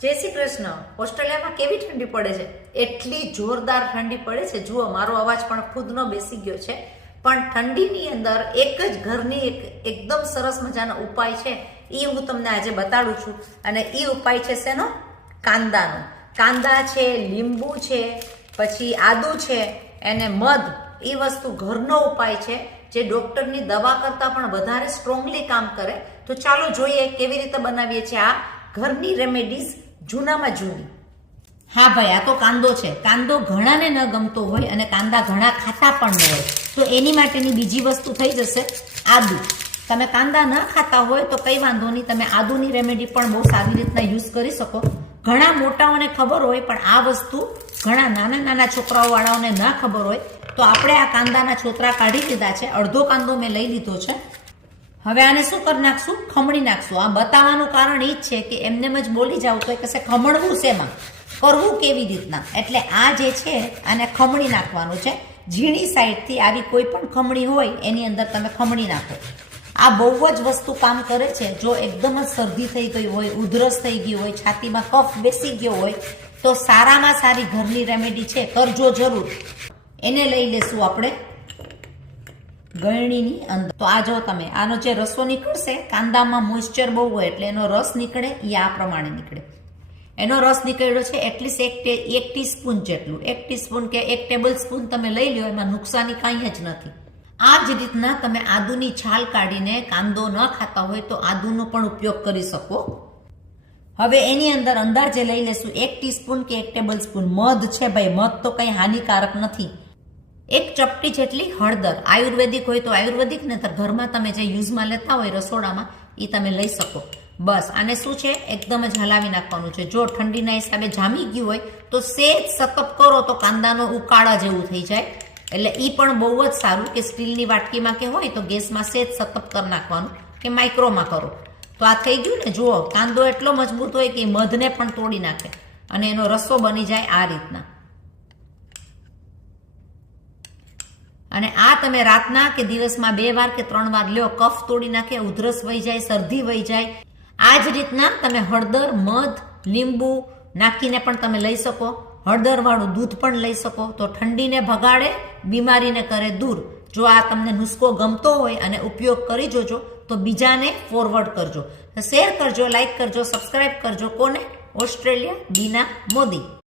જય શ્રી કૃષ્ણ ઓસ્ટ્રેલિયામાં કેવી ઠંડી પડે છે? એટલી જોરદાર ઠંડી પડે છે. જુઓ, મારો અવાજ પણ ખુદનો બેસી ગયો છે. પણ ઠંડીની અંદર એક જ ઘરની એક એકદમ સરસ મજાનો ઉપાય છે. એ હું તમને આજે બતાડું છું. અને એ ઉપાય છે શેનો? કાંદાનો. કાંદા છે, લીંબુ છે, પછી આદુ છે, એને મધ. એ વસ્તુ ઘરનો ઉપાય છે. જે ડોક્ટરની દવા કરતાં પણ વધારે સ્ટ્રોંગલી કામ કરે. તો ચાલો જોઈએ કેવી રીતે બનાવીએ છીએ આ ઘરની રેમેડીઝ જૂનામાં જૂની. હા ભાઈ, આ તો કાંદો છે. કાંદો ઘણાને ન ગમતો હોય અને કાંદા ઘણા ખાતા પણ ન હોય. તો એની માટેની બીજી વસ્તુ થઈ જશે, આદુ. તમે કાંદા ન ખાતા હોય તો કઈ વાંધો નહીં, તમે આદુની રેમેડી પણ બહુ સારી રીતના યુઝ કરી શકો. ઘણા મોટાઓને ખબર હોય, પણ આ વસ્તુ ઘણા નાના નાના છોકરાઓવાળાઓને ન ખબર હોય, તો આપણે આ કાંદાના છોતરા કાઢી લીધા છે. અડધો કાંદો મેં લઈ લીધો છે. હવે આને શું કરી નાખશું? ખમણી નાખશું. આ બતાવવાનું કારણ એ જ છે કે એમને જ બોલી જાવ તો એ કશે ખમણવું શેમાં કરવું કેવી રીતના? એટલે આ જે છે, આને ખમણી નાખવાનું છે. ઝીણી સાઈડથી આવી કોઈ પણ ખમણી હોય, એની અંદર તમે ખમણી નાખો. આ બહુ જ વસ્તુ કામ કરે છે. જો એકદમ જ શરદી થઈ ગઈ હોય, ઉધરસ થઈ ગઈ હોય, છાતીમાં કફ બેસી ગયો હોય, તો સારામાં સારી ઘરની રેમેડી છે. કરજો જરૂર. એને લઈ લેશું આપણે ગળણીની અંદર. તો આ જો તમે, આનો જે રસો નીકળશે, કાંદામાં મોઇશ્ચર બહુ હોય એટલે એનો રસ નીકળે એ આ પ્રમાણે નીકળે. એનો રસ નીકળ્યો છે એટલીસ્ટ એક એક ટીસ્પૂન જેટલું. એક ટીસ્પૂન કે એક ટેબલ સ્પૂન તમે લઈ લો એમાં નુકસાની કાંઈ જ નથી. આ જ રીતના તમે આદુની છાલ કાઢીને કાંદો ન ખાતા હોય તો આદુનો પણ ઉપયોગ કરી શકો. હવે એની અંદર અંદાજે લઈ લેશું એક ટીસ્પૂન કે એક ટેબલ સ્પૂન મધ છે ભાઈ, મધ તો કંઈ હાનિકારક નથી. એક ચપટી જેટલી હળદર, આયુર્વેદિક હોય તો આયુર્વેદિક ને ઘરમાં તમે જે યુઝમાં લેતા હોય રસોડામાં એ તમે લઈ શકો. બસ, આને શું છે? એકદમ જ હલાવી નાખવાનું છે. જો ઠંડીના હિસાબે જામી ગયું હોય, તો સેજ સકપ કરો તો કાંદાનો ઉકાળા જેવું થઈ જાય. એટલે એ પણ બહુ જ સારું કે સ્ટીલની વાટકીમાં કે હોય તો ગેસમાં સેજ સકપ કરી નાખવાનું કે માઇક્રોમાં કરો. તો આ થઈ ગયું ને? જુઓ, કાંદો એટલો મજબૂત હોય કે મધને પણ તોડી નાખે અને એનો રસ્સો બની જાય આ રીતના. અને આ તમે રાતના કે દિવસમાં બે વાર કે ત્રણ વાર લ્યો, કફ તોડી નાખે, ઉધરસ વહી જાય, શરદી વહી જાય. આ જ રીતના તમે હળદર, મધ, લીંબુ નાખીને પણ તમે લઈ શકો. હળદરવાળું દૂધ પણ લઈ શકો. તો ઠંડીને ભગાડે, બીમારીને કરે દૂર. જો આ તમને નુસ્ખો ગમતો હોય અને ઉપયોગ કરી જોજો, તો બીજાને ફોરવર્ડ કરજો. શેર કરજો લાઇક કરજો સબસ્ક્રાઇબ કરજો કોને? ઓસ્ટ્રેલિયા બીના મોદી.